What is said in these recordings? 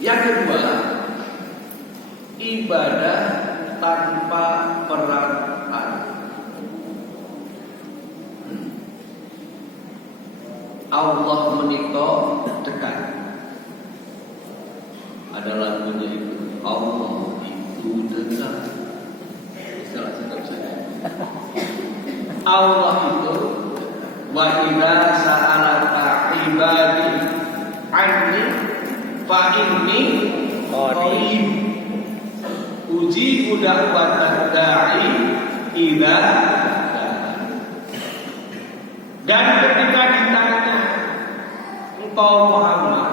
Yang kedua, ibadah tanpa peran. Allah menikah dekat. Ada lagunya itu, Allah itu dekat. Salah satu saya. Allah itu wa idza sa'alaka ibadi anni fa inni qarib ujibu da'watad da'i idza dan ketika ditanya engkau Muhammad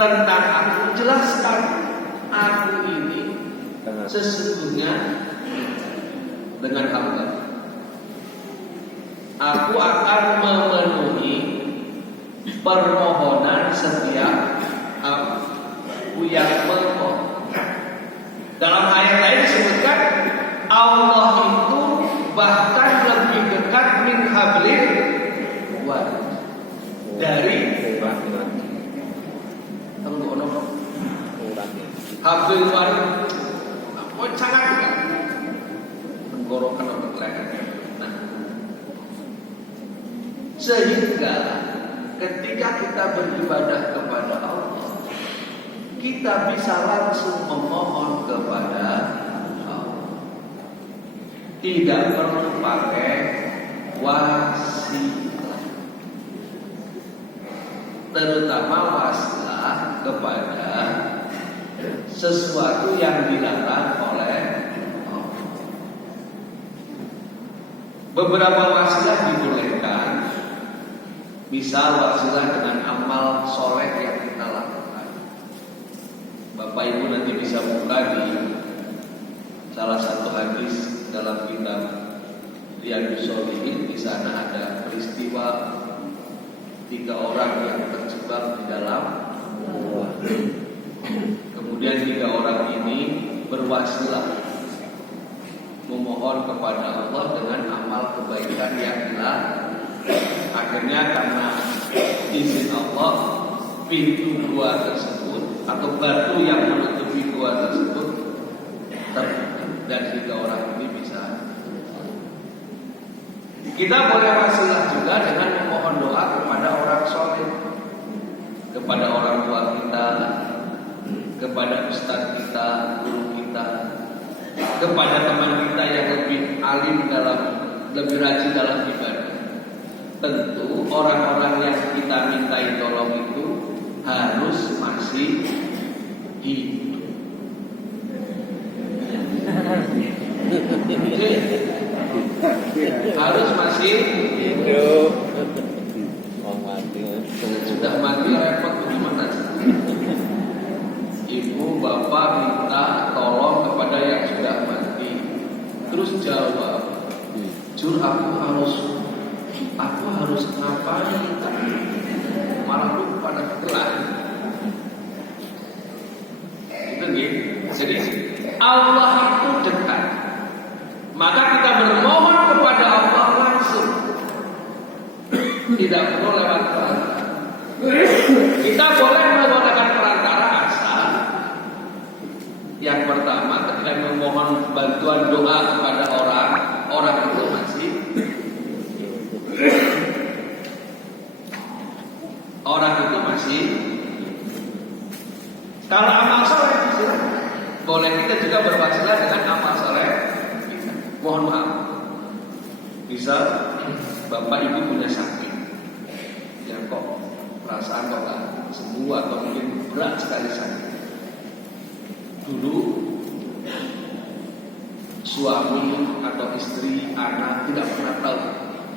tentang aku, jelaskan aku ini sesungguhnya dengan hamba. Aku akan memenuhi permohonan setiap aku yang memohon. Dalam ayat lain disebutkan Allah itu bahkan lebih dekat min hablil warid dari hablil warid. Oh sangat dekat. Tenggorokan untuk leher. Sehingga ketika kita beribadah kepada Allah, kita bisa langsung memohon kepada Allah, tidak perlu pakai wasilah, terutama wasilah kepada sesuatu yang dilarang oleh Allah. Beberapa wasilah dibolehkan. Misal wasilah dengan amal soleh yang kita lakukan. Bapak Ibu nanti bisa buka di salah satu hadis dalam kitab Riyadhus Shalihin. Di sana ada peristiwa 3 orang yang terjebak di dalam gua. Kemudian 3 orang ini berwasilah memohon kepada Allah dengan amal kebaikan yang dilakukan. Akhirnya karena izin Allah, pintu gua tersebut atau batu yang menutupi gua tersebut terbuka dan 3 orang ini bisa. Kita boleh wasilah juga dengan memohon doa kepada orang soleh, kepada orang tua kita, kepada ustaz kita, guru kita, kepada teman kita yang lebih alim lebih rajin dalam ibadah. Tentu orang-orang yang kita mintai tolong itu harus masih hidup. Harus masih hidup. Sudah mati repot gimana? Ibu bapak minta tolong kepada yang sudah mati, terus jawab, jur aku harus ngapain? Malah lu pada kelar. Itu gitu. Jadi Allah itu dekat. Maka kita bermohon kepada Allah langsung. Tidak perlu lewat perantara. Kita boleh menggunakan perantara asal. Yang pertama, ketika memohon bantuan doa kepada orang itu masih kalau amal soleh boleh kita juga berwasilah dengan amal soleh. Mohon maaf, bisa bapak ibu punya sakit, ya kok perasaan kok nggak sembuh atau mungkin berat sekali sakit. Dulu suami atau istri, anak tidak pernah tahu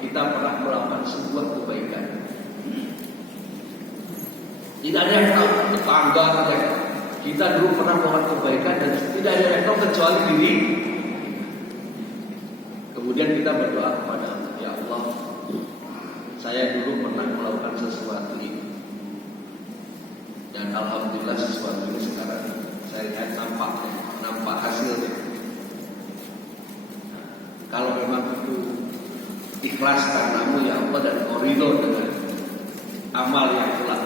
kita pernah melakukan sebuah kebaikan. Tidak ada yang tahu, tetangga saja. Kita dulu pernah melakukan kebaikan dan tidak ada yang tahu kecuali diri. Kemudian kita berdoa kepada Allah, ya Allah, saya dulu pernah melakukan sesuatu ini, dan alhamdulillah sesuatu ini sekarang saya lihat nampak hasilnya. Kalau memang itu ikhlas karenamu ya Allah dan ridho dengan amal yang telah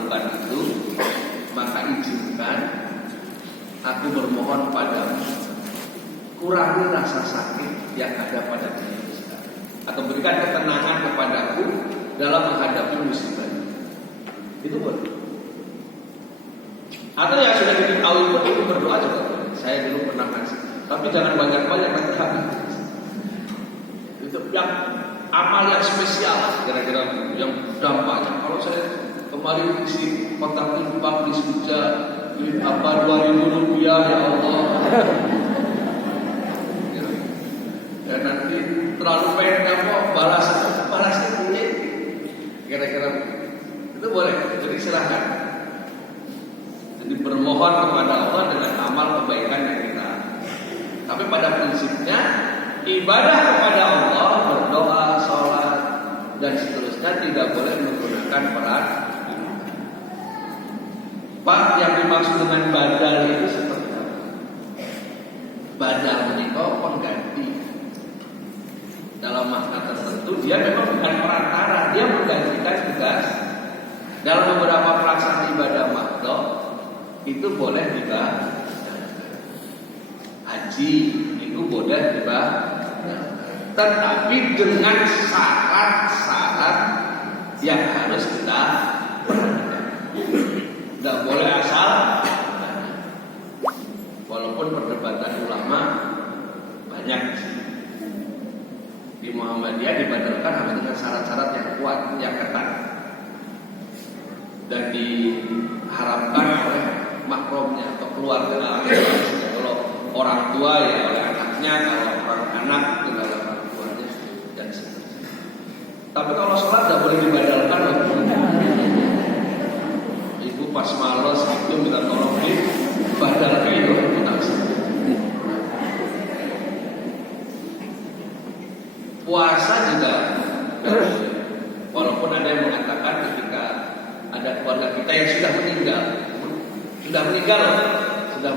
izinkan aku bermohon padamu, kurangi rasa sakit yang ada pada diriku sekarang, atau berikan ketenangan kepadaku dalam menghadapi musibah. Itu boleh. Atau yang sudah diketahui pun itu berdoa juga boleh. Saya dulu pernah ngasih, tapi jangan banyak-banyak nanti habis. Itu yang amal yang spesial, kira-kira yang dampaknya. Kalau saya kemarin isi kotak infak di Suja, apa 2.000 rupiah ya Allah. Dan nanti terlalu pendek kok balasnya punya. Kira-kira itu boleh. Jadi silahkan. Jadi bermohon kepada Allah dengan amal kebaikan yang kita. Tapi pada prinsipnya ibadah kepada Allah, berdoa, sholat dan seterusnya tidak boleh menggunakan peran. Pak, yang dimaksud dengan badal itu seperti apa? Badal itu pengganti. Dalam makna tertentu dia memang bukan perantara, dia menggantikan tugas. Dalam beberapa pelaksanaan ibadah makdo itu boleh juga haji itu boleh juga, tetapi dengan syarat-syarat yang harus kita perhatikan. Tidak boleh asal. Walaupun perdebatan ulama banyak di Muhammadiyah dibadalkan hanya dengan syarat-syarat yang kuat, yang ketat, dan diharapkan oleh makromnya atau keluarga. Kalau orang tua ya oleh anaknya, kalau orang anak tinggal orang tuanya dan seterusnya. Tapi kalau sholat tidak boleh dibadalkan. Ibu pas malas itu minta tolong dibadalkan itu puasa juga. Walaupun ada yang mengatakan ketika ada keluarga kita yang sudah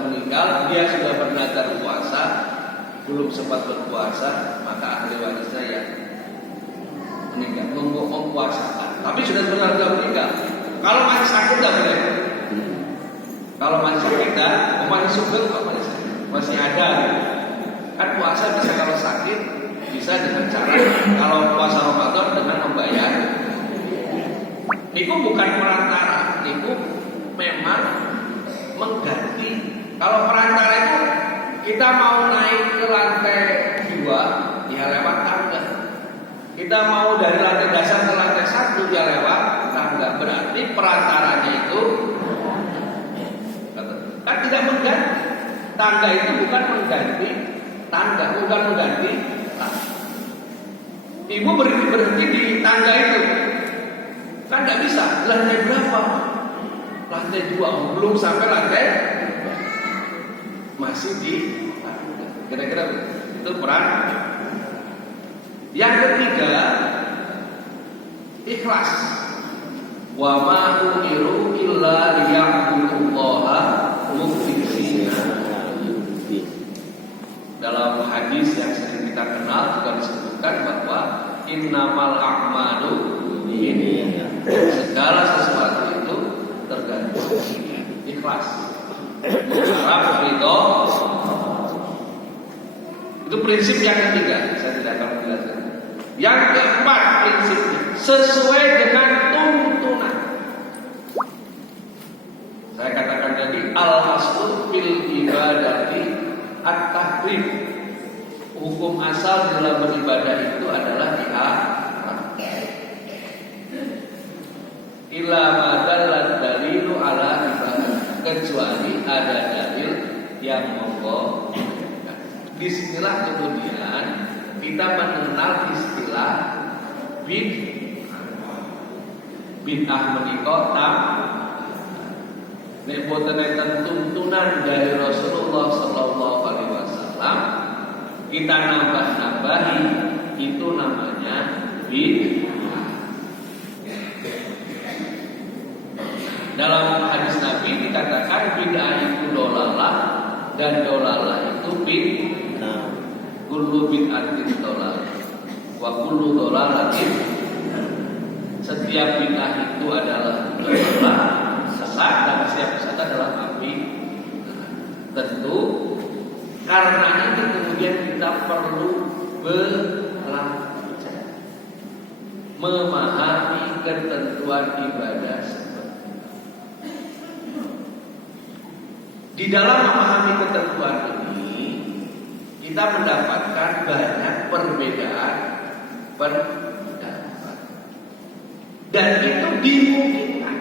meninggal, dia sudah bernazar puasa, belum sempat berpuasa, maka ahli warisnya yang meninggal mempuasakan. Tapi sudah benar-benar meninggal. Kalau masih sakit tidak boleh. Kalau masih sakit masih sugeng, masih ada. Kan puasa bisa kalau sakit, bisa dengan cara kalau puasa Ramadan dengan membayar. Itu bukan perantara, itu memang mengganti. Kalau perantara itu kita mau naik ke lantai 2, ya lewat tangga. Kita mau dari lantai dasar ke lantai 1, ya lewat tangga. Berarti perantaranya itu kan tidak mengganti. Tangga itu bukan mengganti tangga, bukan mengganti tangga. Ibu berhenti di tangga itu, kan tidak bisa. Lantai berapa? Lantai 2, belum sampai lantai, masih di tangga. Kira-kira itu peran. Yang ketiga, ikhlas. Wa ma umiru illa liya'budullaha mukhlishina. Dalam hadis yang sering kita kenal juga disebutkan bahwa innamal a'malu binniyat. Segala sesuatu itu tergantung ikhlas. Mengharap ridho. Itu prinsip yang ketiga. Saya tidak akan menjelaskan. Yang keempat prinsipnya sesuai dengan tuntunan. Saya katakan tadi al-aslu fil ibadati at-tahrim. Hukum asal dalam beribadah itu adalah diharam. Illa madallat dalilu ala ibadah, kecuali ada dalil yang membolehkan. Disinilah kemudian kita mengenal istilah bid'ah menika nek boten enten tuntunan dari Rasulullah sallallahu alaihi wasallam, kita nambah-nambahi, itu namanya bid'ah. Dalam hadis Nabi dikatakan bid'ah itu dolalah dan dolalah itu bid'ah. Kullu bid'atin dolalah wa kullu dolalatin. Setiap bid'ah itu adalah dolalah, sesat, dan setiap sesat adalah Karena itu kemudian kita perlu belajar memahami ketentuan ibadah seperti itu. Di dalam memahami ketentuan ini, kita mendapatkan banyak perbedaan pendapat, dan itu dimungkinkan,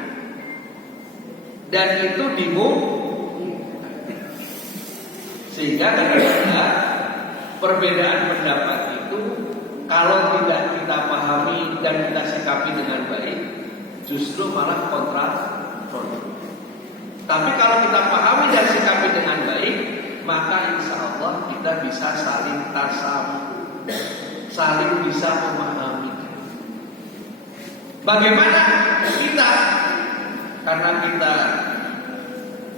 sehingga kadang-kadang perbedaan pendapat itu kalau tidak kita pahami dan kita sikapi dengan baik, justru malah kontraproduktif. Tapi kalau kita pahami dan sikapi dengan baik, maka insya Allah kita bisa saling tasamuh, saling bisa memahami. Bagaimana kita, karena kita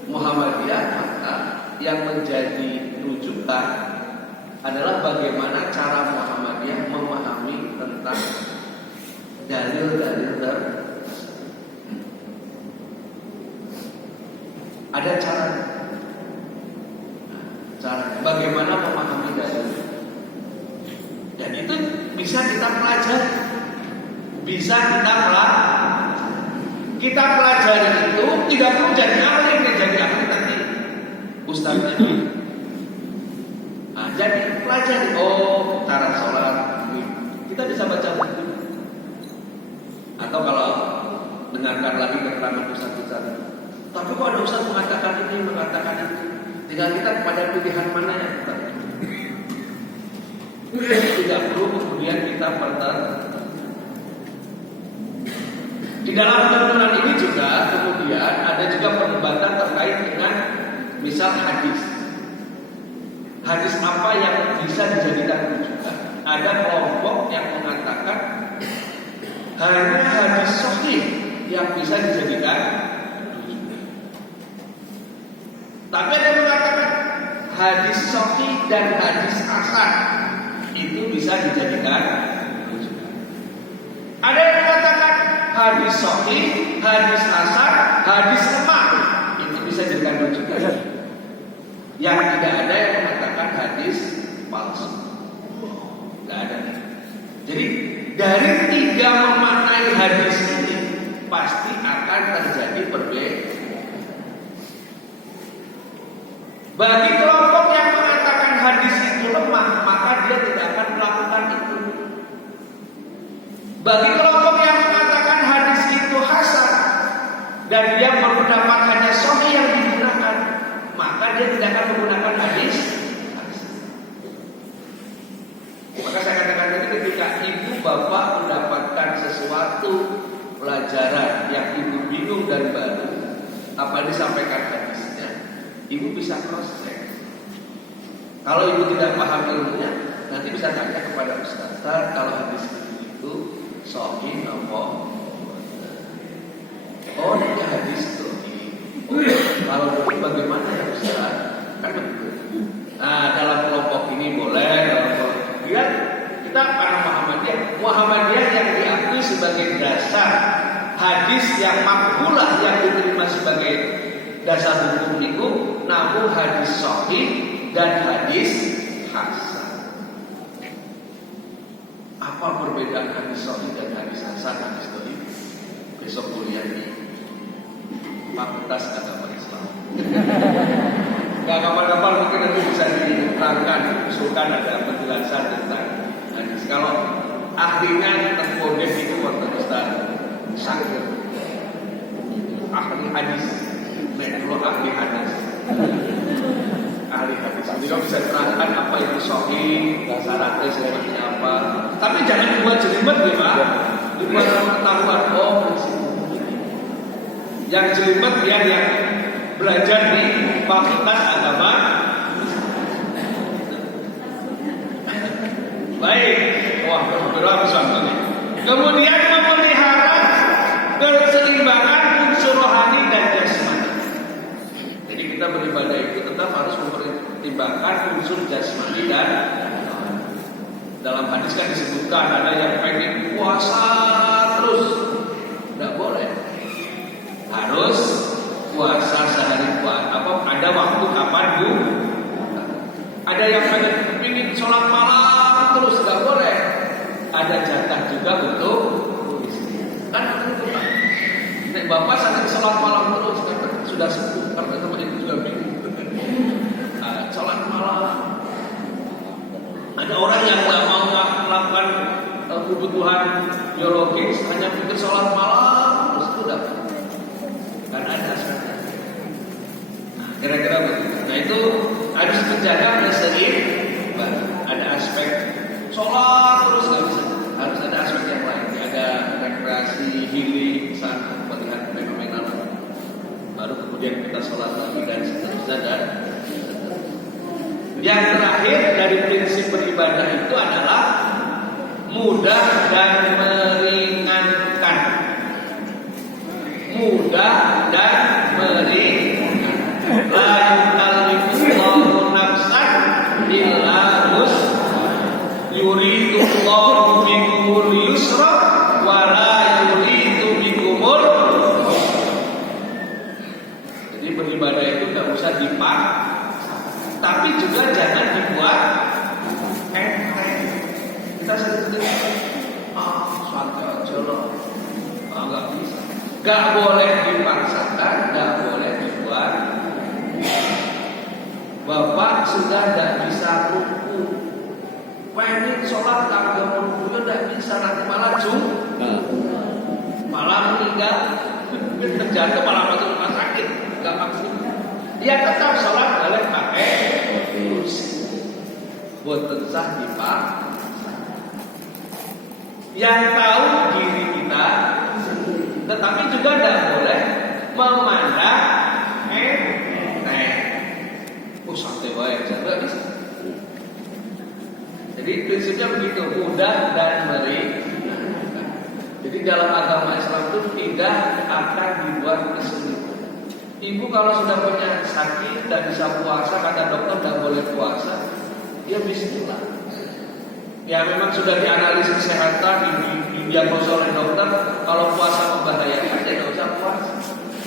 Muhammadiyah, maka yang menjadi rujukan adalah bagaimana cara Muhammadiyah memahami tentang dalil-dalil ada cara bagaimana memahami dalil, dan itu bisa kita pelajari, kita pelajari itu tidak perlu jadi ahli, jadi ahli nanti ustaznya. Jadi pelajari, cara sholat kita bisa baca buku, atau kalau dengarkan lagi keterangan ustaz-ustaz. Tapi kok ada ustaz mengatakan ini, mengatakan itu, tinggal kita pada pilihan mana yang kita tidak perlu kemudian kita pertentangan. Di dalam pertemuan ini juga kemudian ada juga perdebatan terkait dengan misal hadis. Hadis apa yang bisa dijadikan rujukan? Ada kelompok yang mengatakan hanya hadis sahih yang bisa dijadikan rujukan. Tapi ada yang mengatakan hadis sahih dan hadis hasan itu bisa dijadikan rujukan. Ada yang mengatakan hadis sahih, hadis hasan, hadis lemah itu bisa dijadikan rujukan. Yang tidak ada yang mengatakan hadis palsu, tidak ada. Jadi dari tiga memaknai hadis ini pasti akan terjadi perbedaan. Bagi kelompok yang mengatakan hadis itu lemah, maka dia tidak akan melakukan itu. Bagi kelompok yang mengatakan hadis itu hasan dan dia berpendapat hanya sahih yang digunakan, maka dia tidak akan menggunakan hadis. Maka saya katakan tadi, ketika ibu bapak mendapatkan sesuatu pelajaran yang ibu bingung dan baru, apa yang disampaikan hadisnya, ibu bisa cross check. Kalau ibu tidak paham ilmunya, nanti bisa tanya kepada ustaz, kalau hadis itu sahih apa? Oh, ini hadis itu. Kalau begitu bagaimana ya ustaz? Kan begitu. Nah, dalam kelompok ini boleh, lihat kita para Muhammadiyah yang diakui sebagai dasar hadis yang makbulah yang diterima sebagai dasar hukum itu, namun hadis sahih dan hadis hasan. Apa perbedaan hadis sahih dan hadis hasan, hadis sahih? Besok kuliah di Fakultas Agama Islam. Gak kapal-kapal mungkin nanti bisa diterangkan, usulkan ada penjelasan tentang hadis. Kalau ahlinya terkode itu waktu Ustaz Syakir, ahli hadis, kalau ahli hadis, beliau bisa terangkan apa itu sahih, syaratnya seperti apa. Tapi jangan dibuat jelimet ya Pak, dibuat pengetahuan. Yang jelimet dia yang belajar di Fakultas Agama. Baik, wah berapa soalnya. Kemudian memelihara keseimbangan unsur rohani dan jasmani. Jadi kita beribadah itu tetap harus mempertimbangkan unsur jasmani dan dalam hadis kan disebutkan ada yang pengen puasa terus, tidak boleh. Harus puasa sehari puasa. Ada waktu kapan bu? Ada Ada yang pengen sholat malam terus, nggak boleh. Ada jatah juga untuk istri. Kan begitu Pak. Nek bapak sakit sholat malam terus, karena sudah sepuh, karena teman itu juga bingung. Sholat malam. Ada orang yang nggak mau melakukan kebutuhan biologis, hanya pikir sholat malam terus itu dapat. Karena ada aspeknya. Nah, kira-kira begitu. Nah itu harus menjaga keseimbangan. Ada aspek sholat terus nggak bisa. Harus ada aspek yang lain. Ada rekreasi, healing, sana melihat fenomena. Baru kemudian kita sholat lagi dan seterusnya dan yang terakhir dari prinsip beribadah itu adalah mudah dan meringankan. Mudah dan meringankan. La yukallifullahu nafsan illa wus'aha. Yuridullahu bikumul yusra wa la yuridu bikumul usra. Jadi beribadah itu enggak usah dipaksa. Tapi juga jangan dibuat kita sendiri santai aja loh, nggak bisa, nggak boleh dipaksakan, nggak boleh dibuat. Bapak sudah tidak bisa ruku, pengen sholat kagak rukunya tidak bisa, nanti malah malah meninggal, terjatuh malah masuk rumah sakit, nggak maksudnya. Dia tetap sholat boleh pakai kursi, buat sah dipaksa. Yang tahu diri kita, tetapi juga tidak boleh memandang santai wae, jangan bisa. Jadi prinsipnya begitu, mudah dan meringankan. Jadi dalam agama Islam itu tidak akan dibuat kesulitan. Ibu kalau sudah punya sakit, tidak bisa puasa, kata dokter tidak boleh puasa, ya bismillah. Ya memang sudah dianalisis kesehatan, didiagnosa oleh dokter, kalau puasa membahayakan, ya tidak usah puasa.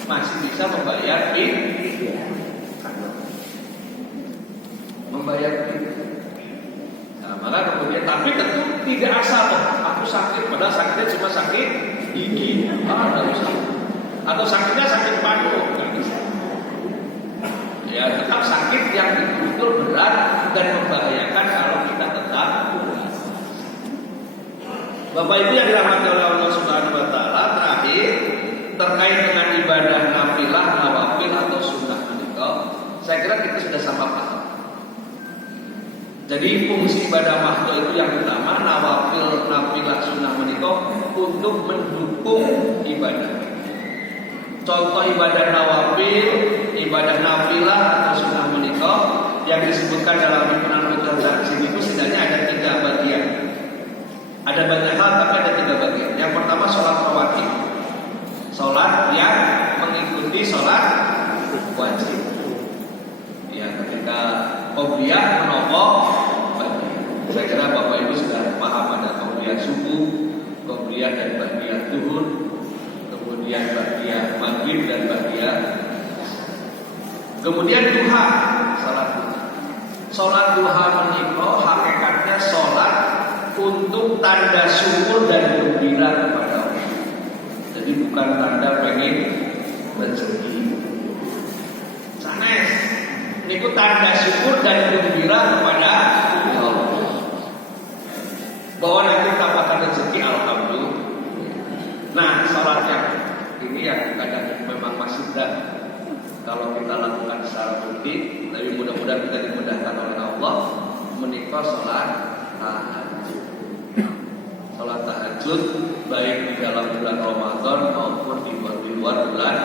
Masih bisa membayar Nah maka kemudian, tapi tentu tidak asal, aku sakit, padahal sakitnya cuma sakit gigi, tidak usah. Atau sakitnya sakit paru, nggak bisa. Ya tetap sakit yang betul-betul berat dan membahayakan kalau kita tetap puasa. Bapak Ibu yang dirahmati oleh Allah Subhanahu Wa Taala, terakhir terkait dengan ibadah nafilah, nawafil atau sunnah menikah, saya kira kita sudah sama paham. Jadi fungsi ibadah mahdoh itu yang utama, nawafil, nafilah, sunnah menikah untuk mendukung ibadah. Contoh ibadah nawafil, ibadah nafilah atau sunnah menikah yang disebutkan dalam Himpunan Fiqh Sini itu setidaknya ada 3 bagian. Ada banyak hal tapi ada 3 bagian. Yang pertama sholat rawatib, sholat yang mengikuti sholat wajib. Ya ketika qobliyah menopo, saya kira Bapak Ibu sudah paham ada qobliyah subuh, qobliyah dan ba'diyah zuhur, kemudian ba'diyah maghrib dan ba'diyah, kemudian duha, salat duha. Salat duha menikah hakikatnya salat untuk tanda syukur dan gembira kepada Allah. Jadi bukan tanda pengen rezeki. Sanes, niku tanda syukur dan gembira kepada Allah. Bahwa nanti dapatkan rezeki, alhamdulillah. Nah, salat yang ini yang kadang memang masih berat kalau kita lakukan secara rutin, tapi mudah-mudahan kita dimudahkan oleh Allah menikah salat tahajud. Salat tahajud baik di dalam bulan Ramadan maupun di luar bulan.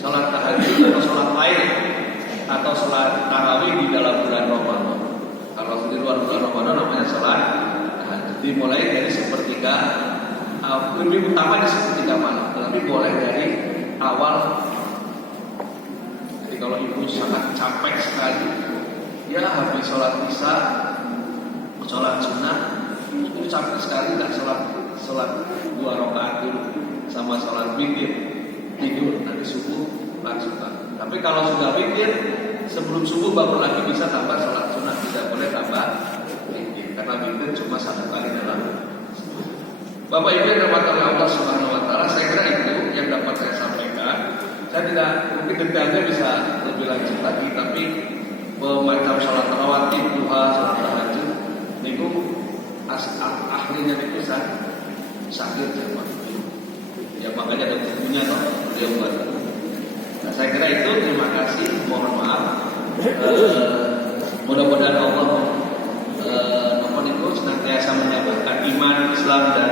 Salat tahajud atau salat lain atau salat tarawih di dalam bulan Ramadan. Kalau di luar bulan Ramadan namanya salat tahajud. Dimulai dari sepertiga, lebih utama di sepertiga malam, tetapi boleh dari awal. Jadi kalau ibu sangat capek sekali, ya habis sholat isya, sholat sunnah, itu capek sekali, nggak sholat 2 rakaat dulu sama sholat witir, tidur nanti subuh langsung. Tapi kalau sudah witir, sebelum subuh bangun lagi bisa tambah sholat sunnah, tidak boleh tambah witir karena witir cuma 1 kali dalam. Bapak Ibu yang dirahmati Allah Subhanahu Wa Taala, saya kira itu yang dapat saya sampaikan. Saya tidak mungkin detailnya bisa lebih lanjut lagi, tapi macam sholat rawatib, duha, sholat tahajud, niku ahlinya itu sakit jemaah. Ya makanya ada bukunya toh dia buat. Nah, saya kira itu. Terima kasih. Mohon maaf. Mudah-mudahan Allah senantiasa menyabarkan iman, Islam dan